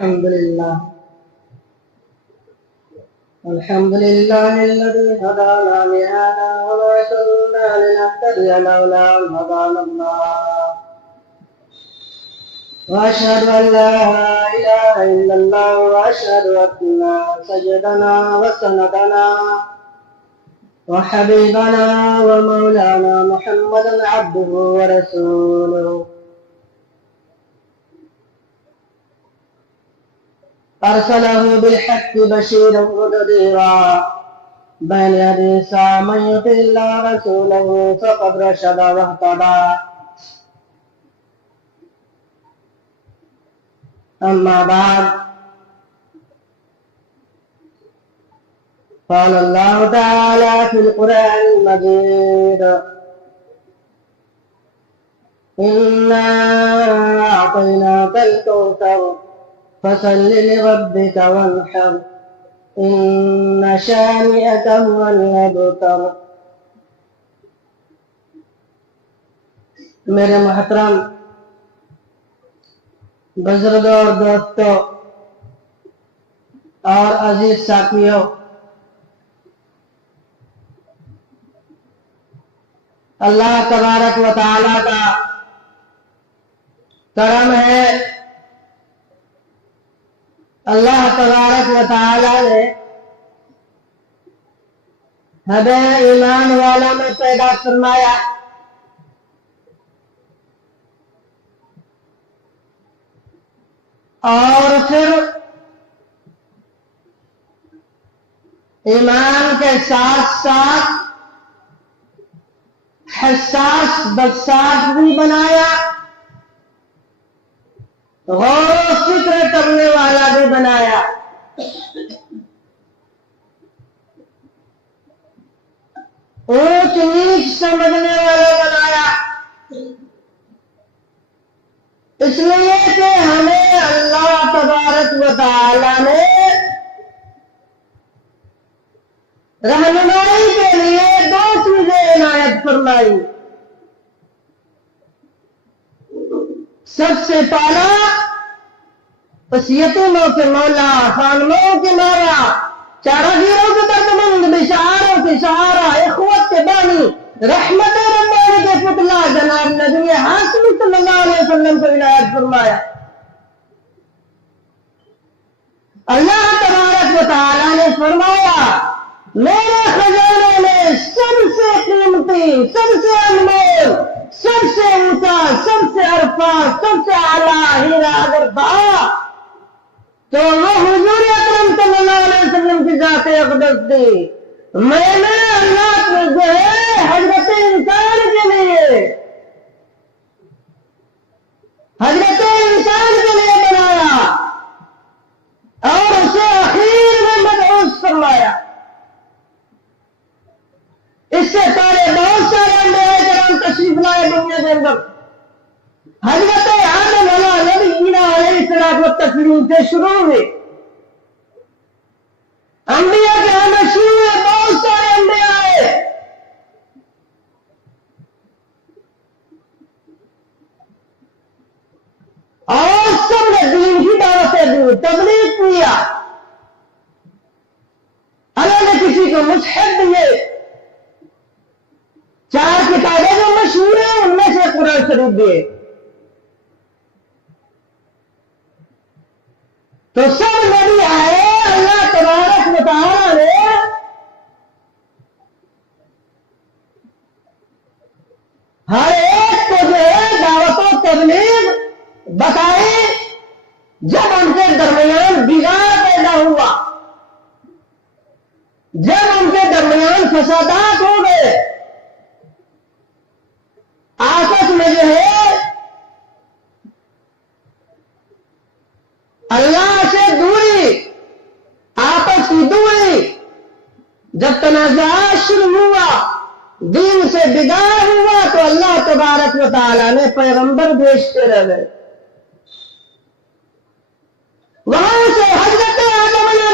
الحمد لله الذي هدانا لهذا وما كنا لنهتدي لولا أن هدانا الله وأشهد أن لا إله إلا الله وأشهد أن سيدنا وسندنا وحبيبنا ومولانا محمدا عبده ورسوله أرسله بالحق بشيرا ونذيرا بين يدي الساعة من يطع الله ورسوله فقد رشد واهتدى أما بعد قال الله تعالى في القرآن المجيد إنا أعطيناك الكوثر فصل لربك وانحر إن شانئك هو الأبتر. میرے محترم بزرگوں اور دوستوں اور عزیز ساتھیوں، اللہ تبارک و تعالی کا کرم ہے، اللہ تبارک و تعالی نے ہمیں ایمان والا میں پیدا فرمایا، اور پھر ایمان کے ساتھ ساتھ حساس بساس بھی بنایا، غور و فکر کرنے والا بھی بنایا، اونچ نیچ سمجھنے والا بنایا، اس لیے کہ ہمیں اللہ تبارک و تعالی نے رہنمائی کے لیے دو چیزیں عنایت فرمائی. سب سے پہلا اس یتیموں کے مولا، خانموں کے مولا، چارہگیروں کے دردمند، بشاروں کے سہارا، اخوت کے بانی، رحمت ربانی کے پتلا جناب نبی ہاشمی صلی اللہ علیہ وسلم کو عنایت فرمایا. اللہ تبارک و تعالی نے فرمایا میرے خزانے میں سب سے قیمتی، سب سے انمول، سب سے اونچا، سب سے عرفہ، سب سے اعلیٰ ہیرا اگر تھا تو وہ حضور اکرم صلی اللہ علیہ وسلم کی ذات اقدس تھی. میں نے اللہ کو جو ہے حضرت انسان کے لیے بنایا اور اسے اخیر میں مبعوث فرمایا. اس سے پہلے بہت سارے انبیاء کرام تشریف لائے دنیا کے اندر. حضرت آدم علیہ نبینا علیہ الصلوۃ والتسلیم سے شروع ہوئے انبیاء کے آمد شروع ہوئے، بہت سارے انبیاء آئے، اور سب نے دین کی دعوتیں دی، تبلیغ کیا. اللہ نے کسی کو مصحف دیے، 4 کتابیں جو مشہور ہیں ان میں سے قرآن شریف دیے. تو سب نبی آئے، اللہ تبارک و تعالی نے ہر ایک کو جو ہے دعوت و تبلیغ بتائی. جب ان کے درمیان بگاڑ پیدا ہوا، جب ان کے درمیان فسادات ہو گئے، آپس میں جو ہے اللہ سے دوری، آپس کی دوری، جب تنازعات شروع ہوا، دین سے بگاڑ ہوا، تو اللہ تبارک و تعالی نے پیغمبر بھیجتے رہ گئے. وہاں سے حضرت آدم علیہ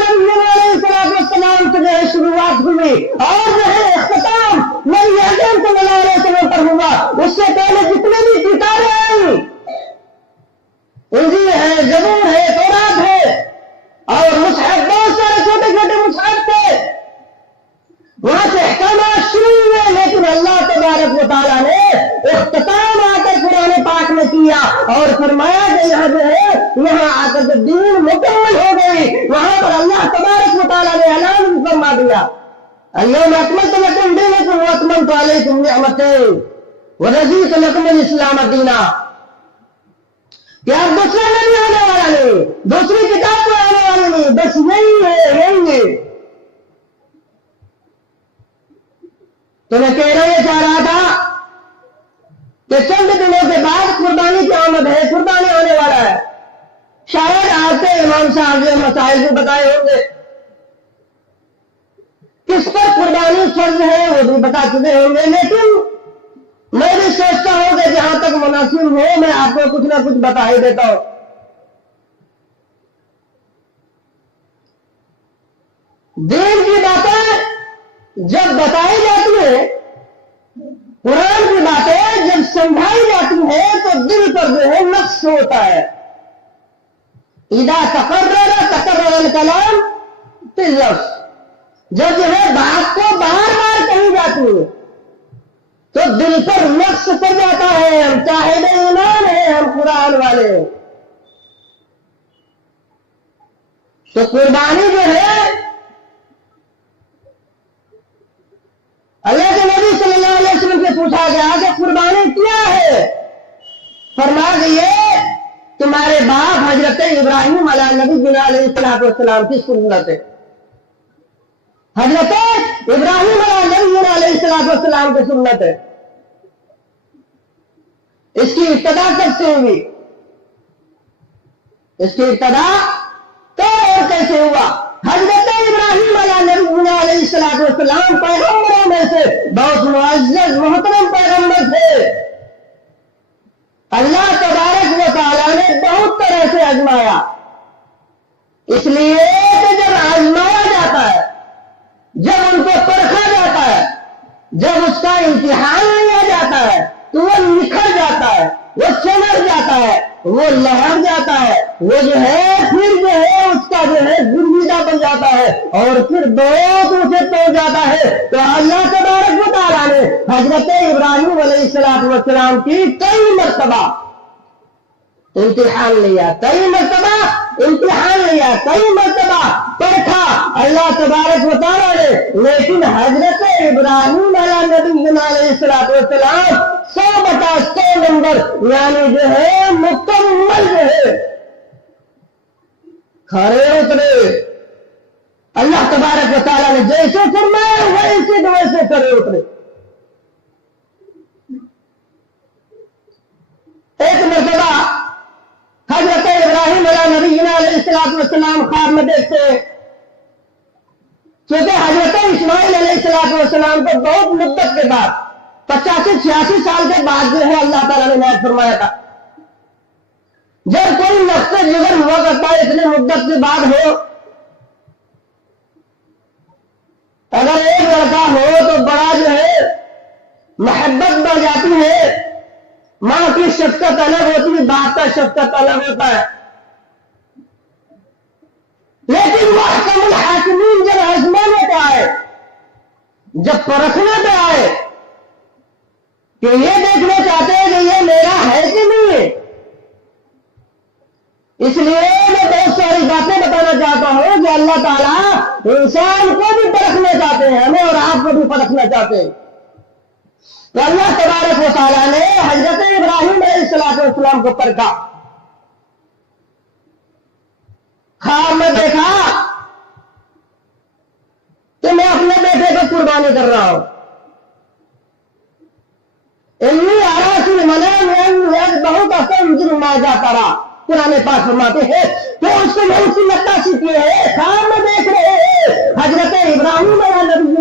السلام سے جو ہے شروعات ہوئی، اور جو ہے اختتام نبی اکرم صلی اللہ علیہ وسلم پر ہوا. اس سے پہلے جتنے بھی کتابیں آئیں، انجیل ہے، زبور ہے، تورات ہے، ताला ने इख्तिताम आकर कुरान पाक में किया और फरमाया कि यहाँ जो है यहाँ आकर के दीन मुकम्मल हो गई। वहां पर अल्लाह तबारक व तआला ने ऐलान फरमा दिया, अल्यौम अकमलतु लकुम दीनकुम व अतममतु अलैकुम निअमती व रज़ीतु लकुमुल इस्लाम दीना। कि आप दूसरा नबी आने वाला नहीं, दूसरी किताब को आने वाला नहीं, बस यही है, यही है। तो मैं कहना ये चाह रहा था कि चंद दिनों के बाद कुर्बानी की आमद है, कुर्बानी होने वाला है। शायद आते इमाम साहब ने मसाइल भी बताए होंगे, किस पर कुर्बानी फर्ज है वो भी बता चुके होंगे, लेकिन मैं भी सोचता हूं कि जहां तक मुनासिब हो मैं आपको कुछ ना कुछ बता ही देता हूं। दीन की बातें जब बताई जाती है, कुरान की बातें जब समझाई जाती है तो दिल पर जो है नक्श होता है। इदा तकर्रर कलाम फिल लफ्ज़, जब जो है बात को बार बार कही जाती है तो दिल पर नक्श पड़ जाता है। हम साहिब ईमान है, हम कुरान वाले। तो कुर्बानी जो है अल्लाह के नबी सल्लल्लाहु अलैहि वसल्लम से पूछा गया कि कुर्बानी क्या है? फरमा दिए तुम्हारे बाप हजरत इब्राहिम अलैहिस्सलाम की सुन्नत है। हजरत इब्राहिम अलैहिस्सलाम की सुन्नत है। इसकी इब्तिदा कब से हुई? इसकी इब्तिदा तो और कैसे हुआ? हजरत इब्राहिम अलैहिस्सलाम पैगंबरों में से बहुत मुअज़्ज़ज़ मोहतरम पैगंबर थे। अल्लाह तबारक व तआला ने बहुत तरह से आजमाया, इसलिए कि जब आजमाया जाता है, जब उनको परखा जाता है, जब उसका इम्तिहान लिया जाता है तो वो निखर जाता है, वो चमक जाता है, वो लहर जाता है, वो जो है फिर जो है उसका जो है गुरमीदा बन जाता है और फिर बहुत ऊंचे पहुंच जाता है। तो अल्लाह तबारक व तआला ने हजरत इब्राहिम अलैहिस्सलाम की कई मर्तबा इम्तिहान लिया, कई मर्तबा इम्तिहान लिया, कई मर्तबा परखा अल्लाह तबारक व तआला ने। लेकिन हजरत इब्राहिम अलैहिस्सलाम 100/100 नंबर यानी जो है मुकम्मल जो है खरे उतरे। अल्लाह तबारक व तआला ने जैसे फरमाया वैसे वैसे खरे उतरे। एक मर्तबा हजरत इब्राहिम अलैहिस्सलाम ख्वाब में देखते हैं, क्योंकि हजरत इस्माइल अलैहिस्सलाम को बहुत मुद्दत के बाद 85-86 साल के बाद जो है अल्लाह ताला ने नाज़िल फरमाया था। जब कोई नफ्स जिगर हुआ करता है इतनी मुद्दत के बाद हो, अगर एक लड़का हो तो बड़ा जो है मोहब्बत बढ़ जाती है, मां की शफकत अलग होती है, बाप का शफकत अलग होता है। लेकिन वह अहकमुल हाकिमीन जब आजमाने पे आए, जब परखने पे आए कि ये देखना चाहते हैं कि ये मेरा है कि नहीं है, इसलिए मैं बहुत सारी बातें बताना चाहता हूं कि अल्लाह ताला इंसान को भी परखना चाहते हैं, हमें और आपको भी परखना चाहते हैं। तो अल्लाह तबारक व तआला ने हजरत इब्राहिम अलैहिस्सलाम को परखा। ख्वाब में देखा कि मैं अपने बेटे को कुर्बानी कर रहा हूं। इन्नी आरासिल मनाम बहुत असंजुर माजा तारा पुराने पास फरमाते हैं कि उसको बहुत सी नक्काशी की है। ख्वाब में देख रहे हैं हजरत इब्राहिम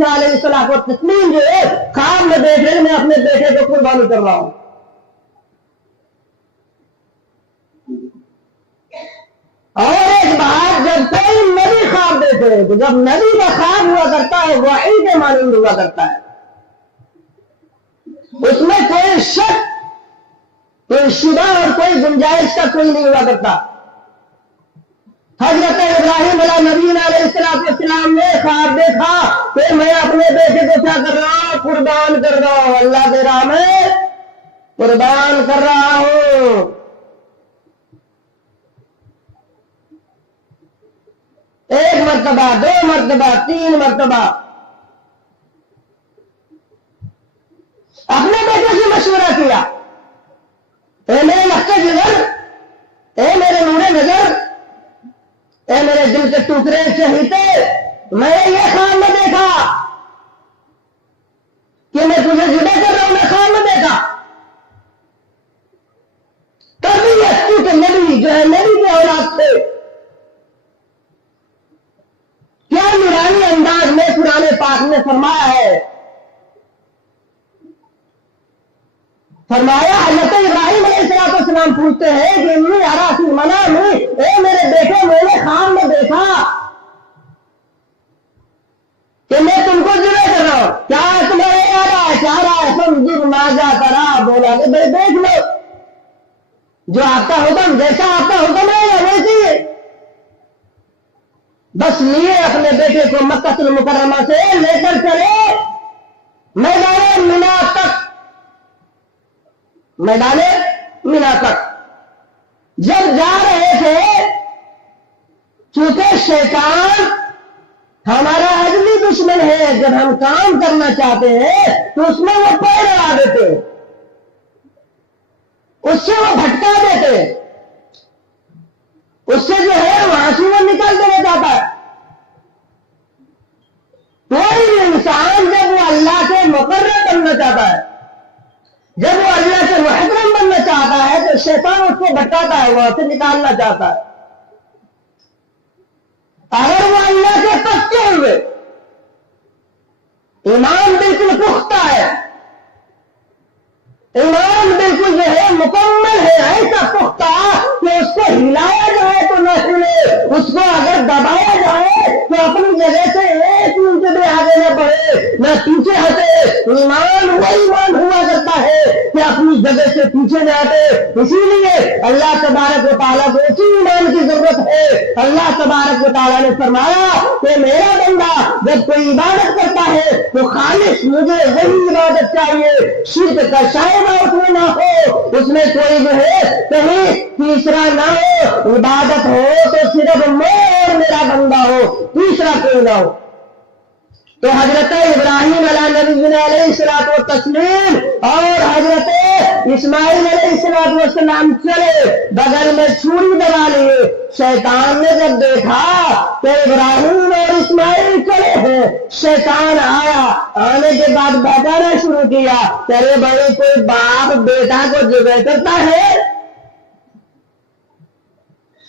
अलैहिस्सलाम को तस्लीम जो है ख्वाब में देख रहे मैं अपने बेटे को कुर्बानी कर रहा हूं। और एक बात, जब कोई नबी ख्वाब देखे तो जब नबी का ख्वाब हुआ करता है वही के मानूंद हुआ करता है, उसमें कोई शक, कोई शुबा और कोई गुंजाइश का कोई नहीं हुआ करता। हजरत ابراہیم علیہ نبی علیہ السلام نے خواب دیکھا کہ میں اپنے بیٹے کو کیا کر رہا ہوں؟ قربان کر رہا ہوں، اللہ کے راہ میں قربان کر رہا ہوں۔ ایک مرتبہ، دو مرتبہ، تین مرتبہ اپنے بیٹے سے مشورہ کیا، اے میرے لخت جگر، اے میرے نور نظر، اے میرے دل کے ٹکڑے چہیتے، میں نے یہ خواب میں دیکھا کہ میں تجھے جدا کر رہا ہوں، میں خواب میں دیکھا۔ کبھی اچھی کے نبی جو ہے نبی کے اولاد سے کیا نورانی انداز میں قرآن پاک نے فرمایا ہے، فرمایا حضرت ابراہیم علیہ السلام پوچھتے ہیں کہ انی ارا فی المنام، اے میرے بیٹے میں نے خواب میں دیکھا کہ میں تم کو جدا کر رہا ہوں، کیا تمہارے ارا ہے، کیا رہا ہے؟ سمجھ ماذا ترا، بولا کہ بھائی دیکھ لو، جو آپ کا حکم، جیسا آپ کا حکم ہے ویسے ہی۔ بس لیے اپنے بیٹے کو مکہ المکرمہ سے لے کر چلے میدان مینا تک، میدان مینا تک۔ جب جا رہے تھے، چونکہ شیطان ہمارا عزلی دشمن ہے، جب ہم کام کرنا چاہتے ہیں تو اس میں وہ پیر اڑا دیتے، اس سے وہ بھٹکا دیتے، اس سے جو ہے وہاں سے وہ نکال دینا چاہتا ہے۔ کوئی بھی انسان جب وہ اللہ کے مقرر بننا چاہتا ہے، جب وہ اللہ کے محترم بننا چاہتا ہے تو شیطان اس کو بھٹکاتا ہے، وہاں سے نکالنا چاہتا ہے۔ اگر وہ اللہ کے پکے ہوئے، ایمان بالکل پختہ ہے، ایمان بالکل جو ہے مکمل ہے، ایسا پختہ کہ اس کو ہلایا جائے تو نہ ہلے، اس کو اگر دبایا جائے تو اپنی جگہ سے ایک انچ بھی آگے نہ بڑھے، نہ پیچھے ہٹے۔ ایمان وہ ایمان ہوا کرتا ہے کہ اپنی جگہ سے پیچھے نہ ہٹے۔ اسی لیے اللہ تبارک و تعالیٰ کو اسی ایمان کی ضرورت ہے۔ اللہ تبارک و تعالیٰ نے فرمایا کہ میرا بندہ جب کوئی عبادت کرتا ہے تو خالص مجھے وہی عبادت چاہیے، شرک کا شائبہ اس میں نہ ہو، اس میں کوئی جو ہے کہیں تیسرا نہ ہو، عبادت ہو تو صرف میں اور میرا بندہ ہو، تیسرا کوئی نہ ہو۔ تو حضرت ابراہیم علیہ نبی علیہ الصلوۃ والتسلیم اور حضرت اسماعیل علیہ السلام چلے، بغل میں چھری دبا لیے۔ شیطان نے جب دیکھا کہ ابراہیم اور اسماعیل چلے ہیں، شیطان آیا، آنے کے بعد بہکانا شروع کیا، چلے بھائی کوئی باپ بیٹا کو ذبح کرتا ہے؟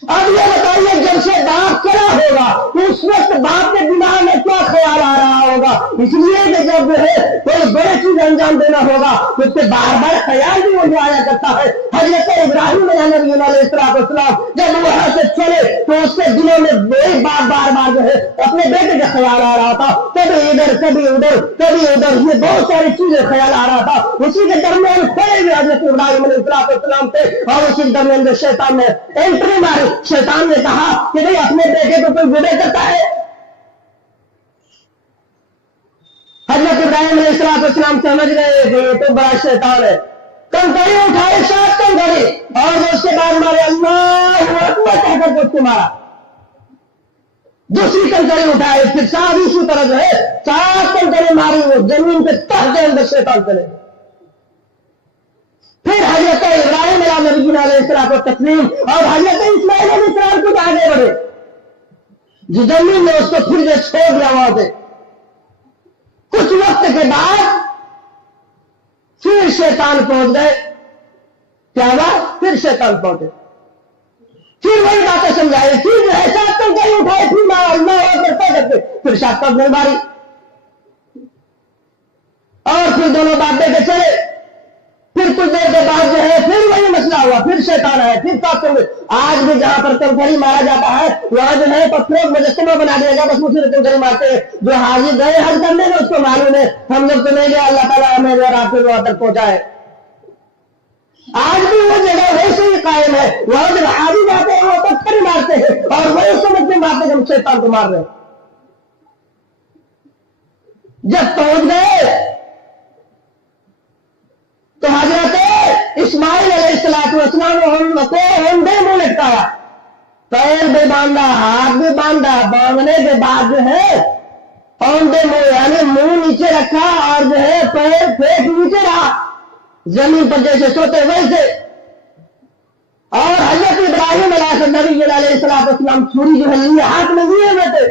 اب یہ بتائیے جب سے باپ چلا ہوگا اس وقت باپ کے دماغ میں کیا خیال آ رہا ہوگا؟ اس لیے کہ جب جو ہے کوئی بڑی چیز انجام دینا ہوگا تو اس سے بار بار خیال بھی مجھے آیا کرتا ہے۔ حضرت ابراہیم نبی علیہ السلام جب وہاں سے چلے تو اس کے دلوں میں وہی بار بار جو ہے اپنے بیٹے کا خیال آ رہا تھا، کبھی ادھر کبھی ادھر کبھی ادھر، یہ بہت ساری چیزیں خیال آ رہا تھا۔ اسی کے درمیان کھڑے ہوئے حضرت ابراہیم علیہ السلام تھے اور اسی درمیان جو شیطان نے انٹری ماری، شیطان نے کہا کہ بھئی اپنے بیٹے کو کوئی ذبح کرتا ہے؟ حضرت ابراہیم علیہ السلام سمجھ گئے کہ یہ تو بڑا شیطان ہے، کنکری اٹھائے، 7 کنکری، اور اس کے بعد مارے، اللہ اکبر کہہ کر اس کو مارا۔ دوسری کنکری اٹھائے، پھر 7 اسی طرح جو ہے 7 کنکری ماری، وہ زمین کے تحت کے اندر شیطان چلے۔ پھر حضرت ابراہیم علیہ نبی علیہ السلام اور حضرت اسماعیل علیہ السلام کچھ آگے بڑھے، جو زمین نے اس کو پھر جو چھوڑ دیا وہاں سے۔ کچھ وقت کے بعد پھر شیطان پہنچ گئے، کیا ہوا؟ پھر شیطان پہنچے، پھر وہی باتیں سمجھائی، پھر جو ہے 7 کنکری اٹھائے، پھر مارا، اللہ کرتا کرتے پھر 7 کنکری ماری، اور پھر دونوں باپ بیٹے چلے۔ پھر کچھ دیر کے بعد جو ہے پھر وہی مسئلہ ہوا، پھر شیطان ہے، پھر 7 کنکری۔ آج بھی جہاں پر کنکری مارا جاتا ہے وہاں جو ہے پتھروں کو مجسمہ بنا دیا گیا، بس اسی سے کنکری مارتے ہیں۔ جو حاجی گئے حج کرنے میں اس کو معلوم ہے، ہم لوگ تو نہیں گئے، اللہ تعالیٰ ہمیں اور آپ کو وہاں تک پہنچا ہے۔ آج بھی وہ جگہ ویسے ہی قائم ہے، وہاں جب حاجی جاتے ہیں وہ پتھر مارتے ہیں، اور وہی سمجھ میں मारते जब शैतान को मार रहे। जब पहुंच गए तो हजरत इस्माइल अलैहिस्सलाम को होंडे में लटकाया, पैर भी बांधा, हाथ भी बांधा, बांधने के बाद जो है औंधे मुंह यानी मुंह नीचे रखा और जो है पैर पेट नीचे रहा, जमीन पर जैसे सोते वैसे। और हजरत इब्राहिम अलैहिस्सलाम छुरी जो है लिए हाथ में लिए हुए थे।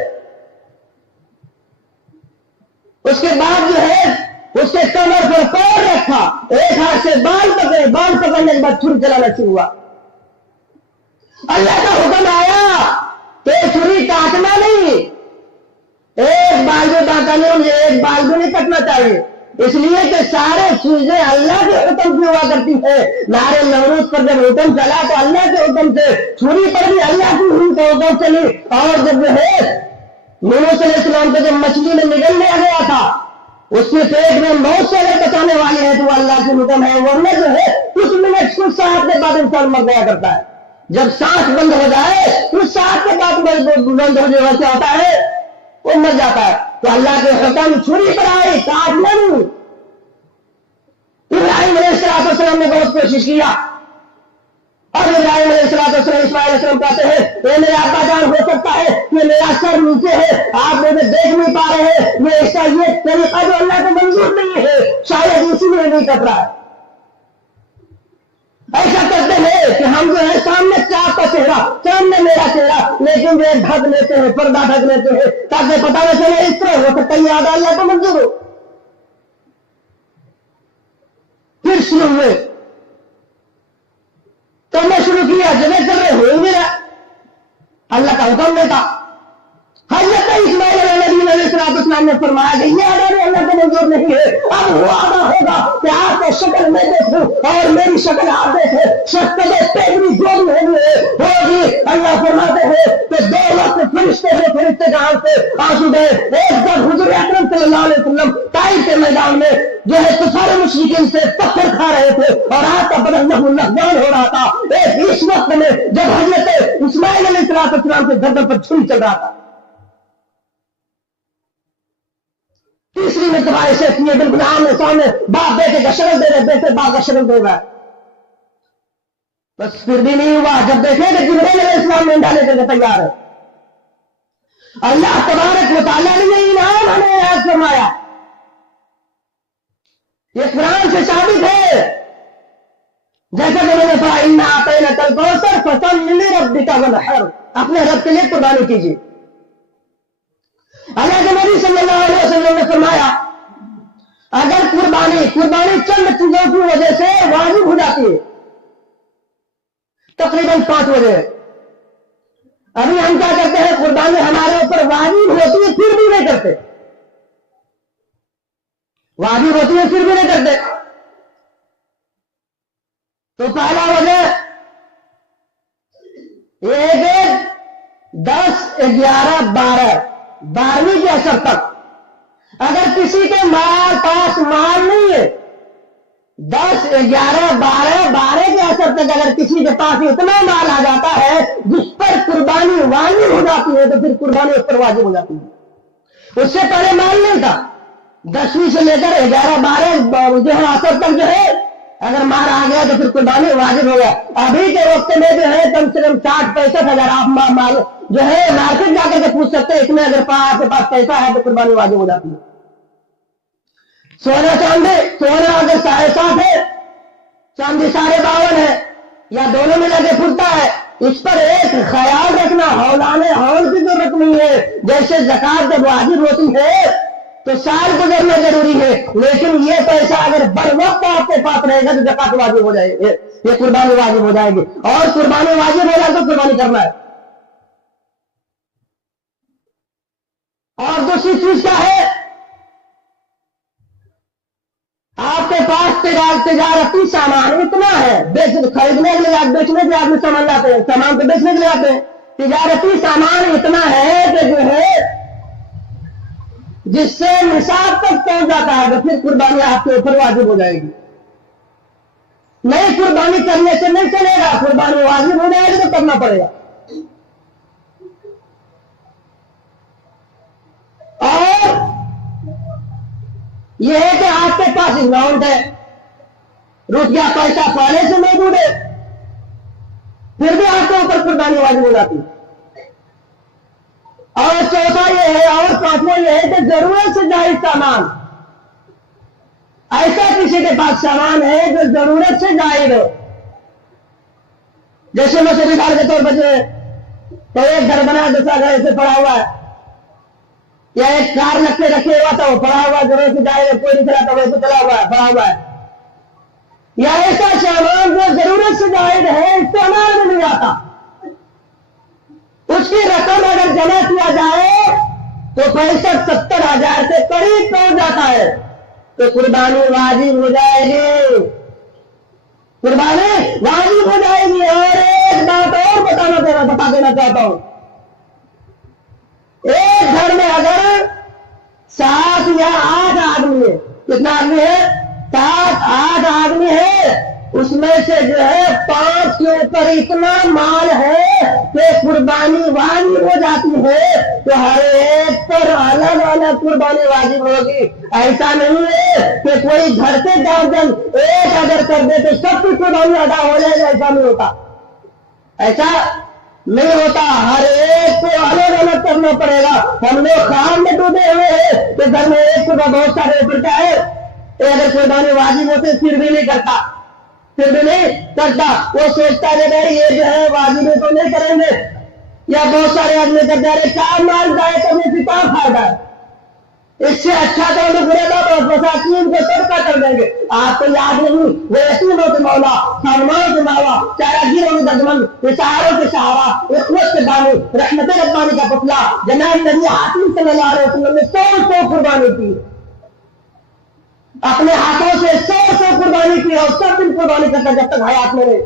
उसके बाद जो है उसके कमर पर पैर रखा, एक हाथ से बाल पकड़े, बाल पकड़ने के बाद छुरी चलाना शुरू हुआ। अल्लाह का हुक्म आया कि छुरी काटना नहीं, एक बाल भी बांटा नहीं, एक बाल भी नहीं कटना चाहिए, इसलिए कि सारे चीजें अल्लाह के हुक्म से हुआ करती है। नारे नमरूद पर जब हुक्म चला तो अल्लाह के हुक्म से, छुरी पर भी अल्लाह की हुक्म चली। और जब जो है मूसा अलैहिस्सलाम को जब मछली में निगल लिया गया था, उसके पेट में मौत से अगर बचाने वाले हैं तो अल्लाह के हुक्म है, वरना जो है कुछ मिनट कुछ साथ के बाद इंसान मर गया करता है। जब सांस बंद हो जाए कुछ साथ के बाद बंद हो जाए, क्या होता है वो मर जाता है। तो अल्लाह के हुक्म छुरी पर आई, काटना नहीं। इब्राहिम अलैहिस्सलाम ने बहुत कोशिश किया और इब्राहिम अलैहिस्सलाम इस्माइल अलैहिस्सलाम कहते हैं ये मेरा अब्बा जान हो सकता है कि मेरा सर नीचे है, आप मुझे देख नहीं पा रहे हैं, ये इसका ये तरीका जो अल्लाह को मंजूर नहीं है, शायद इसीलिए नहीं कट रहा है। ऐसा करते हैं कि हम जो है सामने चाप का चेहरा, सामने मेरा चेहरा, लेकिन वे ढक लेते हैं, पर्दा ढक लेते हैं ताकि पता न चले इस तरह हो सकता है याद अल्लाह को मंजूर हो। फिर शुरू हुए, तो मैं शुरू किया, जगह कर रहे हो मेरा अल्लाह का हुक्म नहीं था। हजरत इस्माइल अलैहिस्सलाम ने फरमाया कि ये आदमी अल्लाह को मंजूर नहीं है। अब वादा होगा कि आपको शक्ल मैं देखूं और मेरी शक्ल आप देखें, शक्ल तेरी जो भी होगी। अल्लाह फरमाते हैं कि दो वक्त फरिश्ते जहां से आंसू गए। एक जब हुजूर अकरम सल्लल्लाहु अलैहि वसल्लम ताइफ के मैदान में जो है तो सारे मुश्रिकीन से पत्थर खा रहे थे और आग का बदन लहजान हो रहा था। एक इस वक्त में जब हजरत इस्माइल अलैहिस्सलाम के गर्दन पर छुरी चल रहा था, तीसरी मरतबा ऐसे किए, बिल्कुल आमने सामने बाप बेटे का शक्ल दे रहे, बेटे बाप का शक्ल दे रहा है, बस फिर भी नहीं हुआ। जब देखे कि जिब्रील अलैहिस्सलाम में डाले करके तैयार है, अल्लाह तबारक व तआला ने इनाम हमें याद फरमाया। ये कुरान से साबित है, जैसा कि मैंने कहा इन्ना आतैना कल कौसर फसल्लि लिरब्बिका वनहर, अपने रब के लिए कुर्बानी कीजिए। अल्लाह के नबी सल्लल्लाहु अलैहि वसल्लम ने फरमाया अगर कुर्बानी चंद चीजों की वजह से वाजिब हो जाती है, तकरीबन 5 वजह। अभी हम क्या करते हैं, कुर्बानी हमारे ऊपर वाजिब होती है फिर भी नहीं करते, वाजिब होती है फिर भी नहीं करते। तो पहला वजह 1, 10, 11, 12वीं के असर तक अगर किसी के पास माल नहीं है, 10, 11, 12 के असर तक अगर किसी के पास इतना माल आ जाता है जिस पर कुर्बानी वाजिब हो जाती है, तो फिर कुर्बानी उस पर वाजिब हो जाती है। उससे पहले माल नहीं था, 10वीं से लेकर 11, 12 जो है असर तक जो है अगर माल आ गया तो फिर कुर्बानी वाजिब हो गया। अभी के वक्त में जो है कम से कम 60-65 हजार आप माल जो है मार्केट जाकर के पूछ सकते हैं, इतने अगर आपके पास पैसा है तो कुर्बानी वाजिब हो जाती है। सोना अगर 7.5 है, चांदी 52 है या दोनों मिला के फुटता है, इस पर एक ख्याल रखना, हौलाने हौल की जरूरत नहीं है। जैसे ज़कात जब वाजिब होती है तो साल गुजरना जरूरी है, लेकिन ये पैसा अगर बर वक्त आपके पास रहेगा तो ज़कात वाजिब हो जाएगी, ये कुर्बानी वाजिब हो जाएगी। और कुर्बानी वाजिब हो जाए तो कुर्बानी करना है। और दूसरी चीज क्या है, आपके पास तिजारती सामान इतना है, खरीदने के लिए बेचने के लिए आदमी सामान लाते हैं, सामान को बेचने के लिए आते हैं, तिजारती सामान इतना है कि जो है जिससे निसाब तक पहुंच जाता है, तो फिर कुर्बानी आपके ऊपर वाजिब हो जाएगी। नहीं कुर्बानी करने से नहीं चलेगा, कुर्बानी वाजिब हो जाएगी तो करना पड़ेगा। ये है कि आपके पास अमाउंट है, रुपया पैसा पहले से मौजूद है, फिर भी आपके ऊपर कुर्बानी वाजिब हो जाती है। और चौथा ये है, और पांचवा ये है कि जरूरत से जायज सामान, ऐसा किसी के पास सामान है जो जरूरत से जायज हो। जैसे मिसाल के तौर पर तो एक घर बना, दूसरा घर ऐसे पड़ा हुआ है, या एक कार रखे हुआ था, वो पड़ा हुआ, जरूरत से जायज, कोई नहीं चला तो वैसे चला हुआ है, पड़ा हुआ है। या ऐसा सामान जो जरूरत से जायज है, इस्तेमाल में नहीं आता, उसकी रकम अगर जमा किया जाए तो 65-70 से करीब पहुंच जाता है, तो कुर्बानी वाजिब हो जाएगी, कुर्बानी वाजिब हो जाएगी। और एक बात और बता देना चाहता हूं, एक घर में अगर 7 या 8 आदमी है, कितना आदमी है? 7-8 आदमी है, उसमें से जो है 5 के ऊपर इतना माल है कि कुर्बानी वाजिब हो जाती है, तो हर एक पर अलग अलग कुर्बानी वाजिब होगी। ऐसा नहीं है कि कोई घर से 10 जन एक अगर कर दे तो सबकी कुर्बानी अदा हो जाएगा, ऐसा नहीं होता, ऐसा नहीं होता। हर एक को अलग अलग करना पड़ेगा। हम लोग काम में डूबे हुए हैं तो घर में एक को बहुत सारे ऊपर क्या है, अगर कुर्बानी वाजिब होते फिर भी नहीं करता, फिर भी नहीं करता, वो सोचता है भाई ये जो है वाजिब तो नहीं करेंगे, या बहुत सारे आदमी करते हैं क्या माल जाए करने से क्या फायदा है, इससे अच्छा तो हम मसाकीन को सदका कर देंगे। आपको याद नहीं, वो यतीमों के मौला, सालमानों के मौला, चारागीरों के दर्जमन, बेसहारों के सहारा, इख्वत के बानी, रहमत रब्बानी का पुतला जनाब नबी हाकिम सल्लल्लाहु अलैहि वसल्लम ने 100 कुर्बानी की, अपने हाथों से 100 कुर्बानी की, और सब दिन कुर्बानी करता जब तक हयात में रहे।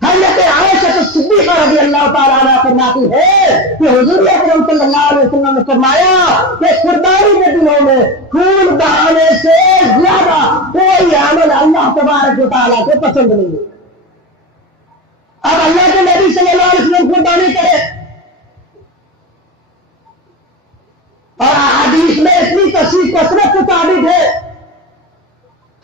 हज़रत आयशा सिद्दीक़ा रज़ी अल्लाह तआला अन्हा फरमाती है कि हुज़ूर अकरम सल्लल्लाहु अलैहि वसल्लम ने फरमाया कि कुर्बानी के दिनों में खून बहाने से ज्यादा कोई अमल अल्लाह तबारक व तआला को पसंद नहीं है। अब अल्लाह के नबी सल्लल्लाहु अलैहि वसल्लम कुर्बानी करे, और हदीस में इतनी कसरत से साबित है,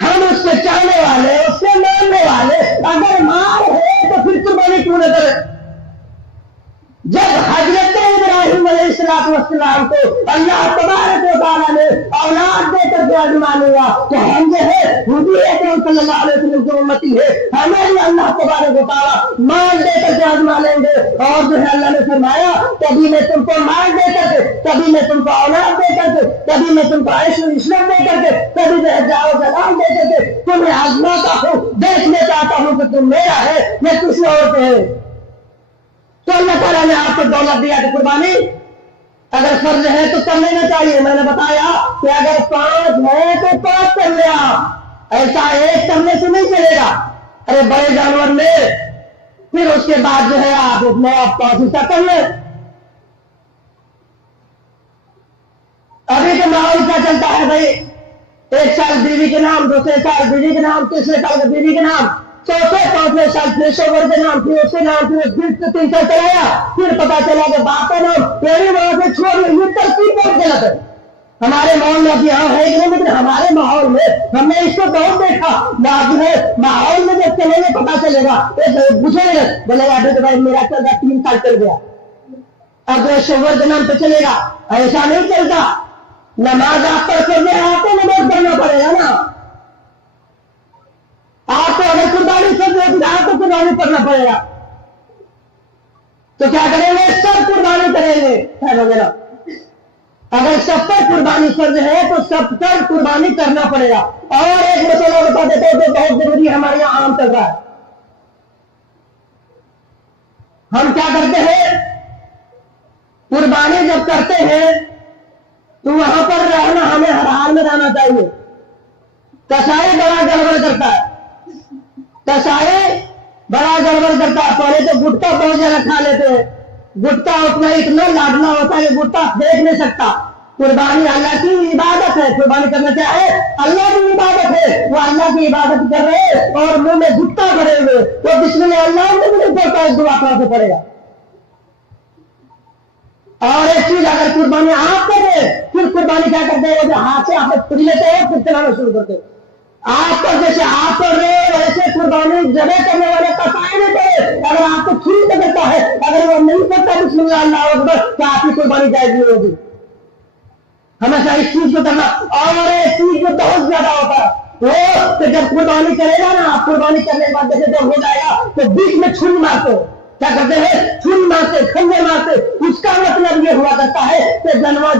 हम उसके चाहने वाले, उसके मानने वाले, अगर मार है तो फिर कुर्बानी क्यों न करे। जब हजरत इब्राहिम अलैहिस्सलाम को अल्लाह तबारक व तआला ने औलाद देकर के आजमान हुआ, तो हम जो है हुजूर अकरम सल्लल्लाहु अलैहि वसल्लम की उम्मती है, हमें भी अल्लाह तबारक व तआला माल देकर के आजमाएंगे। और जो है अल्लाह ने फरमाया कभी मैं तुमको माल देकर के, कभी मैं तुमको औलाद देकर के, कभी मैं तुमको ऐशो इस्लाम देकर के, कभी मैं जाओ जलाल देकर के तुम्हें आजमाता हूँ, देखने चाहता हूँ कि तुम मेरा है या किसी और के है। तो अल्लाह ताला ने आपको दौलत दिया कि कुर्बानी अगर फर्ज है तो कर लेना चाहिए। मैंने बताया कि अगर 5 है तो 5 कर ले आप, ऐसा एक करने से नहीं चलेगा। अरे बड़े जानवर में फिर उसके बाद जो है आप उसमें आप 5 हिस्सा कर ले। अभी तो माहौल क्या चलता है भाई, 1 साल बीवी के नाम, दूसरे साल बीवी के नाम, तीसरे साल बीवी के नाम, चौथे 5वें साल फिर शोहर के नाम, फिर उसके नाम, फिर 3 साल चलाया, फिर पता चला कि बाप का नाम तेरी वजह से छोड़, ये तरकीब बहुत गलत है। हमारे माहौल में अभी यहाँ है कि नहीं, लेकिन हमारे माहौल में हमने इसको बहुत देखा ना, जो है माहौल में जब चलेंगे पता चलेगा, पूछेंगे बोले अभी तो भाई मेरा चल रहा 3 साल चल गया, अब शोहर के नाम पे चलेगा, ऐसा नहीं चलता। नमाज आप पर चलने आपको नमाज करना पड़ेगा ना, आपको अगर कुर्बानी करनी है तो आपको कुर्बानी करना पड़ेगा। तो क्या करेंगे, सब कुर्बानी करेंगे वगैरह। अगर सब पर कुर्बानी फर्ज है तो सब पर कुर्बानी करना पड़ेगा। और एक मसला बता देते हो जो बहुत जरूरी हमारे यहाँ आम चल रहा है। हम क्या करते हैं, कुर्बानी जब करते हैं तो वहां पर रहना, हमें हर हाल में रहना चाहिए। कसाई बड़ा गड़बड़ करता है, कसाई बड़ा गड़बड़ करता है। पहले तो गुटका बहुत ज्यादा खा लेते हैं, गुटका उतना इतना लाडला होता है कि गुटका फेंक नहीं सकता। कुर्बानी अल्लाह की इबादत है, कुर्बानी करना चाहे अल्लाह की इबादत है, वो अल्लाह की इबादत कर रहे हैं और मुंह में गुटका भरे हुए, वो बिस्मिल्लाह अल्लाह में भी नहीं पड़ता है, दुआ करना पड़ेगा। और एक चीज, अगर कुर्बानी आप करें پھر قربانی کیا کرتے ہیں؟ وہ جو ہاتھ سے آپ پھر لیتے ہیں پھر چلانا شروع کرتے ہیں. آپ پر جیسے آپ پڑھ رہے ہیں ویسے قربانی ذبح کرنے والے قصائی نے پڑھے. اگر آپ کو چھری سے کرتا ہے، اگر وہ نہیں کرتا بسم اللہ اللہ اکبر، تو آپ کی قربانی جائز نہیں ہوگی. ہمیشہ اس چیز کو کرنا. اور اس چیز میں بہت زیادہ ہوتا ہے وہ کہ جب قربانی کرے گا نا، آپ قربانی کرنے کے بعد جیسے جب ہو جائے گا تو بیچ میں چھری مارتے ہو. کیا کرتے ہیں؟ چھری مارتے، کھنجر مارتے. اس کا مطلب یہ ہوا کرتا ہے کہ جانور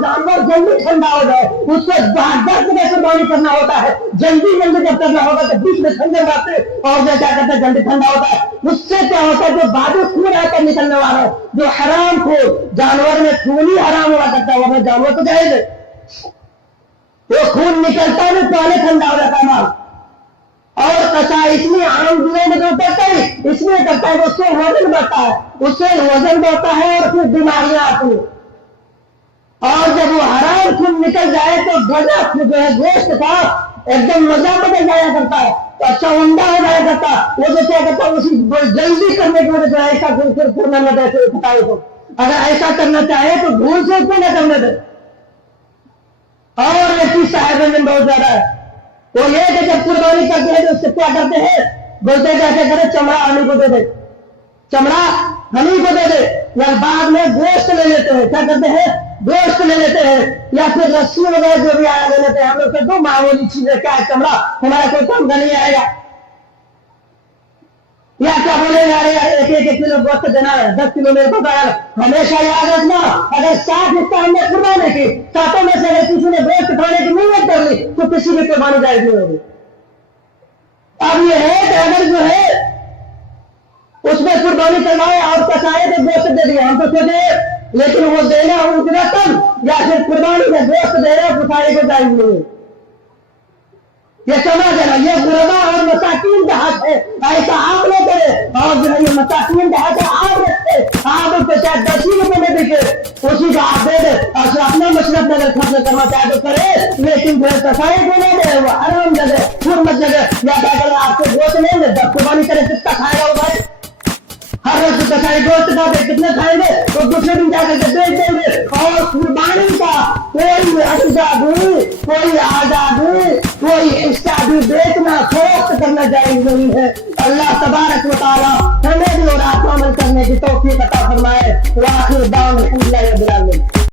جلدی ٹھنڈا ہو جائے. اس کو بہادر سے قربانی کرنا ہوتا ہے. جلدی جب کرنا ہوگا تو بیچ میں کھنجر مارتے اور جو کیا کرتے ہیں جلدی ٹھنڈا ہوتا ہے. اس سے کیا ہوتا ہے؟ جو بعد خون آ کر نکلنے والا ہے، جو حرام خون، جانور میں خون ہی حرام ہوا کرتا ہے، ورنہ جانور تو جائز ہے. وہ خون نکلتا ہے پہلے ٹھنڈا ہو جاتا ہے مال. اور کسا اس لیے عام دنوں میں جو کرتا ہے اس لیے کرتا ہے کہ اس سے وزن بڑھتا ہے، اس سے وزن بڑھتا ہے اور پھر بیماریاں آتی ہیں. اور جب وہ حرام خون نکل جائے تو گزا جو ہے گوشت کا ایک دم مزہ بدل جایا کرتا ہے، تو اچھا عمدہ ہو جایا کرتا ہے. وہ جو کیا کرتا ہے اسی جلدی کرنے کی وجہ سے ایسا کرنا نہ دے خدائی کو. اگر ایسا کرنا چاہے تو بھول سے اس کو نہ کرنے دے. اور ایسی صاحب بہت زیادہ ہے وہ یہ کہ جب قربانی کرتے ہیں تو اس سے کیا کرتے ہیں؟ بولتے ہیں کیسے کرے؟ چمڑا ہنی کو دے دے، چمڑا ہنی کو دے دے. یا بعد میں گوشت لے لیتے ہیں. کیا کرتے ہیں؟ گوشت لے لیتے ہیں یا پھر رسی وغیرہ جو بھی آیا لے لیتے ہیں. ہم لوگ سے دو معمولی چیزیں، کیا ہے؟ چمڑا ہمارا کوئی کام کا نہیں آئے گا. یا کیا بولے جا رہے ایک کلو گوشت دینا ہے، 10 کلو میرے کو بتایا. ہمیشہ یاد رکھنا اگر 60 حصہ ہم نے قربانی کی، 7 میں سے اگر کسی نے گوشت کھانے کی نیت کر لی تو کسی کی قربانی جائز نہیں ہوگی. اب یہ ہے کہ اگر جو ہے اس میں قربانی کروائے اور کسائے تو گوشت دے دیا ہم تو سوچے، لیکن وہ دینا اتنا کم یا پھر قربانی میں گوشت دے رہا کسائے کو جائز نہیں ہے. یہ سمجھ لینا یہ غربا اور مساکین کا حق ہے. ایسا آپ نہ کرے. اور جو ہے یہ مساکین کا حق ہے، آپ رکھتے آپ ان کو شاید 10 روپے میں دکھے اسی کا آپ دے دے اور اپنا مشرف اگر خرچ کرنا چاہے تو کرے، لیکن جو ہے کسائی کو نہیں دے، وہ حرام جگہ حرمت جگہ. یا کیا کرے؟ آپ سے گوشت نہیں دے، جب قربانی کرے کس کا کھائے گا وہ بھائی؟ ہر روز کسائی گوشت کھاتے کتنے کھائیں گے؟ تو دوسرے دن جا کر کے بیچ دیں گے. اور قربانی کا کوئی آزادی، کوئی آزادی، کوئی حصہ بھی بیچنا فروخت کرنا جائز نہیں ہے. اللہ تبارک و تعالیٰ ہمیں بھی اور آپ عمل کرنے کی توفیق عطا فرمائے. وآخر دعوانا الحمدللہ رب العالمین.